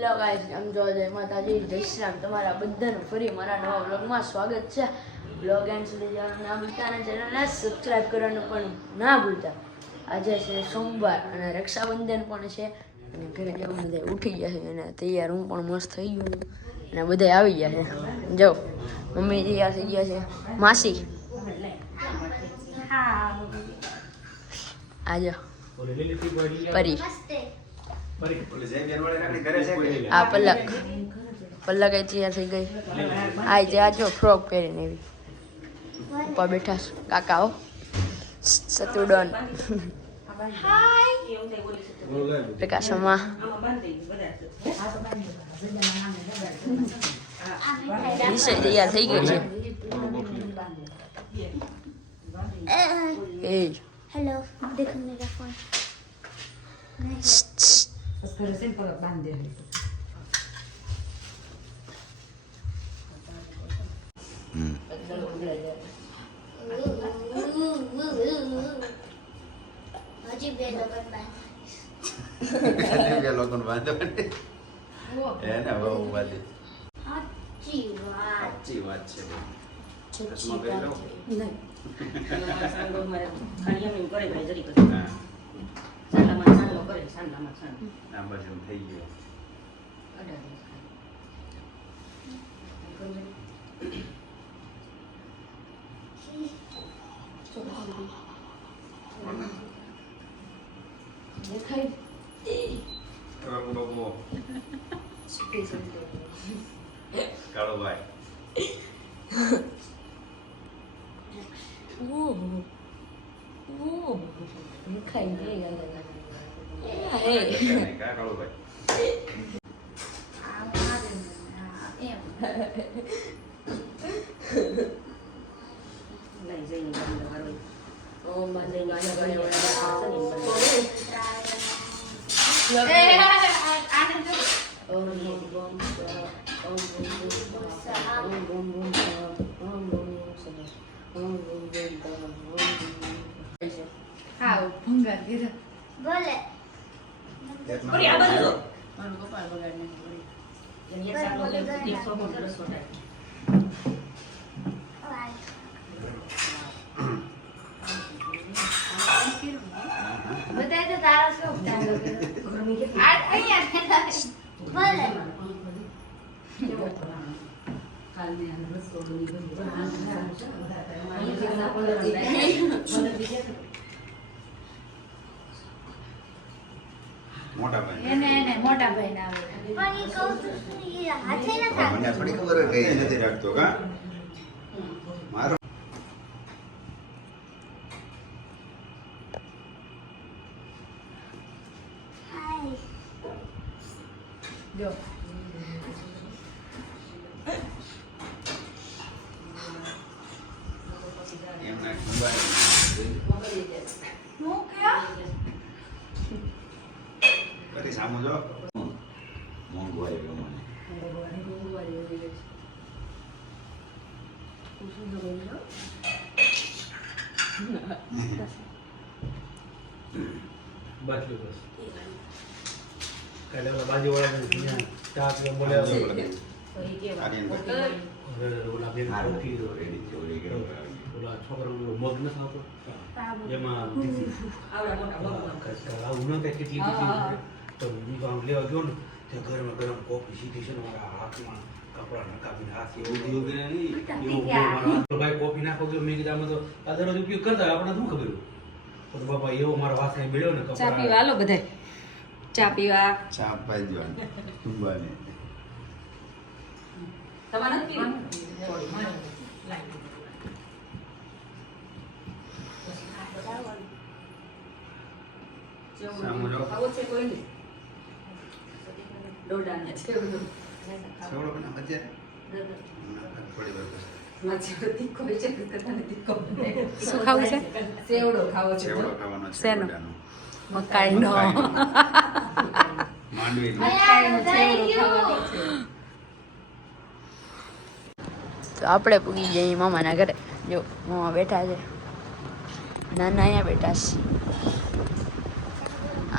Hello guys, આમ જો જય માતાજી, જય શ્રી રામ. તમારા બધાનું ફરી મારા નવા વ્લોગમાં સ્વાગત છે. વ્લોગ એન્ડ સુધી જવાનું ના ભૂલતા અને ચેનલને સબસ્ક્રાઈબ કરવાનું પણ ના ભૂલતા. આજે છે સોમવાર અને રક્ષાબંધન પણ છે અને ઘરે જવાનું બધા ઉઠી ગયા છે અને તૈયાર હું પણ મસ્ત થઈ ગયો છું અને બધા આવી ગયા છે. જો મમ્મી તૈયાર થઈ ગયા છે, માસી આજો પરી આ પલક પલક તૈયાર થઈ ગઈ. આ જે આજો ફ્રોક પહેરીને એવી ઉપર બેઠા છે કાકાઓ સતુડન પ્રકાશમાં વિષય તૈયાર થઈ ગઈ છે. એ हेलो देखो मेरा फोन हजी बे लोगन बांधो એને બહુ વાલી સાચી વાત છે. ચશ્મા પહેરી લો નહીં સાંગો મારે ખાલી કરે ભાઈ જરી કરે હા સાંલામાં સાંલો કરે સાંલામાં સાંલ નામ બજુ થઈ ગયો દેખાય બાબુ સુપી સુપી કાળો ભાઈ ખાઈ ગઈ હા ભંગાર ગીરા બોલે ઓરી આ બાજુ મારો કપાળ બગાડ ને ઓરી એની સાલો કે 100 રસોડા બતાય તો તારા શું આ અહીંયા બોલે કાલ ને રસોડું મોટા ભાઈ એને મોટા ભાઈ ના આવે પણ ઈ કહું છું ઈ હાથે ના થાય મને થોડી ખબર કઈ નથી રાખતો કા મારો હાય જો એમના ખંભાઈ હું કયો કરી સામુ જો મોંઘવારી પ્રમાણે બસ કાલે બાજુવાળા ચા પીવા બોલ્યા ઓલા બેન કોફી રેડી છે ઓલી ગયો ઓલા છોકરાનો મગ ન આવતો એમાં આવું ન થાય કેટલી તો હું આમ લેવા ગયો ને ત્યાં ગરમ ગરમ કોફી સીધી છે ને મારા હાથમાં કપડા નકાવીને હાથ એવું એવું ભાઈ કોફી નાખો તો મેં કીધું આમાં તો આ દરરોજ ઉપયોગ કરતા આપણે શું ખબર તો બાપા એવો મારો વાસ કઈ મળ્યો ને ચા પીવા હાલો બધાય ચા પીવા ચા પાઈ દેવાની ખંભાને તમારે નથી પીવું સામુ જો આવો છે કોઈ નહીં ડોડાને છે બધું સેવડો બના બચે થોડી વાર માછી તીખો છે કતાને તીખો શું ખાવું છે? સેવડો ખાવો છે સેવડો ખાવાનો છે શેનો? ગોડાનો. મકાઈનો માંડવીનો મકાઈનો સેવડો ખાવાનો છે તો આપણે પૂગી જઈએ મામાના ઘરે. જો મામા બેઠા છે, નાના અહીંયા બેઠા છે.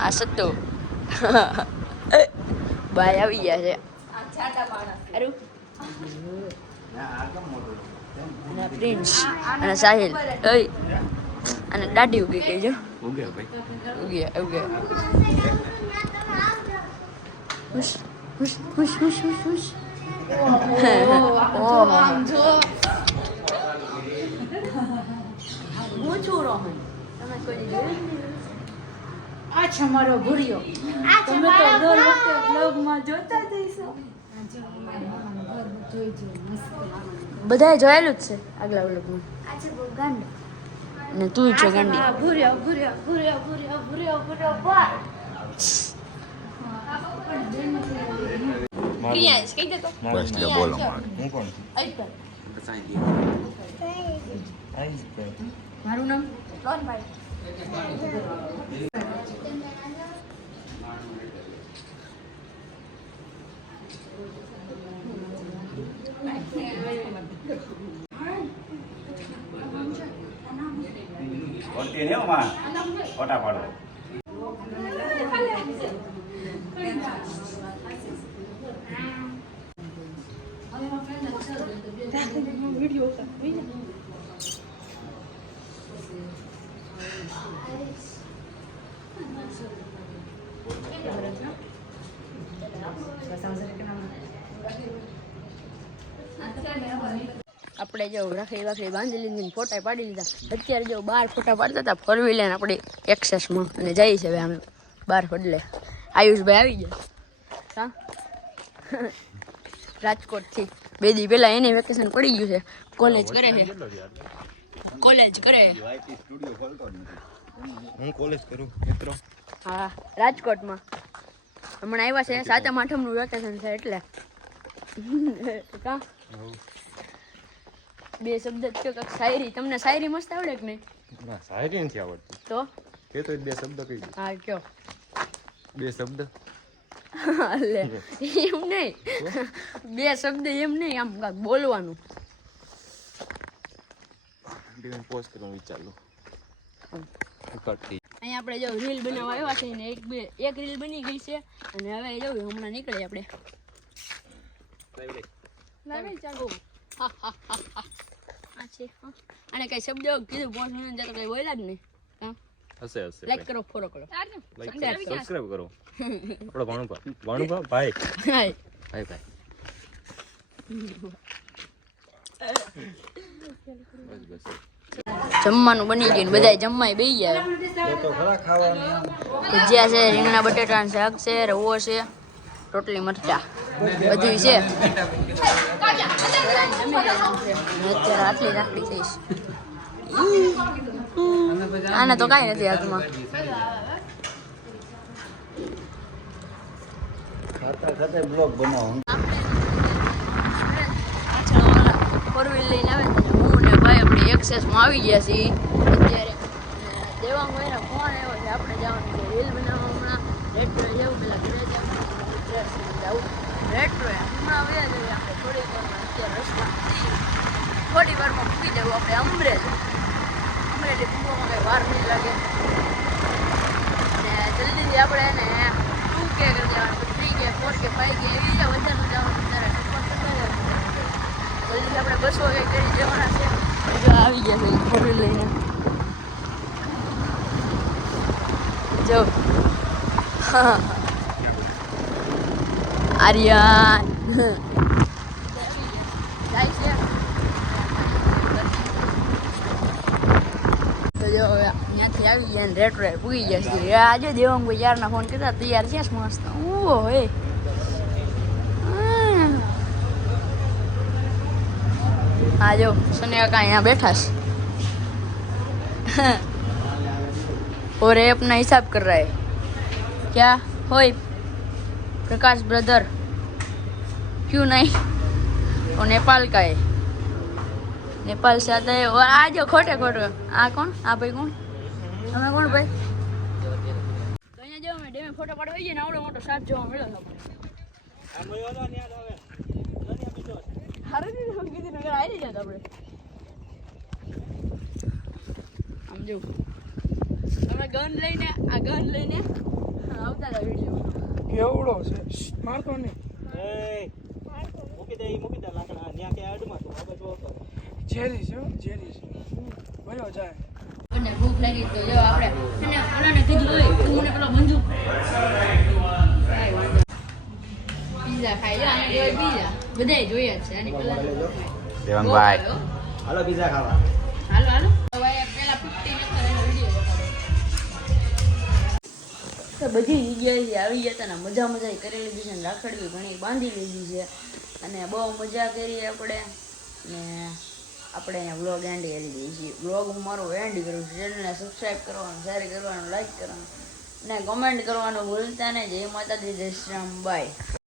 આ સત્તુ બાય આવી ગયા છે અરે અને પ્રિન્સ અને સાહિલ અને દાઢી ઉગી ગઈ જો ઉગ્યા હુશ હુશ હુશ હુશ હુશ હુશ હું છું રોહન તમે કોઈ જોયું આ છે મારો ભૂરિયો તમે તો દર વખતે બ્લોગમાં જોતા જઈશો બધાએ જોયેલું જ છે આગલા વ્લોગમાં ને તું છે ગાંડી ભૂરિયો ભૂરિયો ભૂરિયો ભૂરિયો ભૂરિયો ભૂરિયો બોલ બસ લે બોલો હું કોણ મારું નામ ઓટી ને માં ઓટા પાડો આપણે જો રાખડી બાંધી લીધી ફોટા પાડી લીધા અત્યારે જો 12 ફોટા પાડતા હતા ફોર વ્હીલર આપણે એક્સેસમાં અને જઈએ છે હવે આમ 12 બદલે આયુષભાઈ આવી ગયા હા રાજકોટથી 2 દી પહેલા એને વેકેશન પડી ગયું છે કોલેજ કરે છે સ્ટુડિયો ખોલતો જ નથી હું કોલેજ કરું મિત્રો હા રાજકોટમાં હમણાં આવ્યા છે 7મ 8મનું વેકેશન છે એટલે કા 2 શબ્દ કયો કાક શાયરી તમને શાયરી મસ્ત આવડે કે નહીં ના શાયરી નથી આવડતી તો કે તો 2 શબ્દ કહી દે હા કયો 2 શબ્દ લે એમ નહીં 2 શબ્દ એમ નહીં આમ કાક બોલવાનું ડિવન પોસ્ટ કરવાનું વિચારું અહીંયા આપણે જો રીલ બનાવવા આવ્યા છે ને એક રીલ બની ગઈ છે અને હવે જો હમણાં નીકળીએ આપણે આ છે અને કઈ શબ્દ કીધું પહોંચવાનું તો કઈ બોલ્યા જ નહીં હા હશે લાઈક કરો ફોલો કરો લાઈક સબસ્ક્રાઇબ કરો આપણો ભાણુભા ભાઈ હાય ભાઈ બસ જમવાનું બની ગયું બધા જમવાય બેસી ગયા તો ખરા ખાવાનું ભજીયા છે રીંગણા બટેટાનું શાક છે રવો છે રોટલી મરચા બધું છે અત્યારે આટલી રાખડી થઈશ આને તો કાંઈ નથી હાથમાં ખાતા બ્લોગ બનાવો ફોર વ્હીલ લઈને આવે ને હું ને ભાઈ આપણે એક્સેસમાં આવી ગયા છીએ અત્યારે દેવામાં એનો ફોન આવ્યો છે આપણે જવાનું છે રીલ બનાવવા હમણાં રેટ્રો જવું પેલા ઘરે જવું રેટ્રો હમણાં વ્યા જઈએ આપણે થોડીક વારમાં અત્યારે રસ્તા થોડી વારમાં મૂકી જવું આપણે અમરેલી પૂગવામાં કંઈ વાર નહીં લાગે ને જલ્દીથી આપણે એને 2K કરી દેવાનું 3K 4K 5K એવી રીતે વધારે જવાનું ત્યારે જલ્દી આપણે બસો કંઈક કરી જવાના છે જો આવી ગયા છે ફોર વ્હીલ લઈને જો હા આર્યન જાય છે તો જો ત્યાંથી આવી ગયા ને રેટ્રો પૂગી ગયા છે આજે દેવાંગ ભાઈ યારના ફોન કરતા તૈયાર છે મસ્ત ઓહો હે हाँ जो सुनिए का यहाँ बैठा और ये अपना हिसाब कर रहा है क्या होय प्रकाश ब्रदर क्यों नहीं वो नेपाल का है नेपाल से आता है और आ जो खोटे खोटे आ कौन आ भाई कौन हमें कौन भाई तो यहाँ जो मैं डेमे फोटो पाड़ो ये ना आवड़ो मोटो साथ जो मिलो हारे नहीं हम किसी नगर आए नहीं जाता આપણે આમ જો અમે ગન લઈને આવતા હતા વિડિયો કેવડો છે મારતો નહીં ઝેરી છે હો, ઝેરી છે ભયો જાય અને ભૂખ લાગી તો જો આપણે અને ઓલાને કીધું હોય તું મને પેલો મંજુ પીઝા ખાઈ લો આને જોઈ પીઝા બધાય જોયા જ છે અને પેલા દેવાંગભાઈ હાલો હાલો હવે પેલા 50 મીટર એનો વિડિયો તો બધી જગ્યાએથી આવી ગયા હતા ને મજા કરી લીધી છે ને રાખડવી ઘણી બાંધી લીધી છે અને બહુ મજા કરી આપણે ને આપણે અહીંયા વ્લોગ એન્ડ કરી દઈએ છીએ વ્લોગ હું મારો એન્ડ કરું છું ચેનલને સબસ્ક્રાઈબ કરવાનું શેર કરવાનું લાઈક કરવાનું અને કમેન્ટ કરવાનું ભૂલતા નહીં જય માતાજી જય શ્રી રામ બાય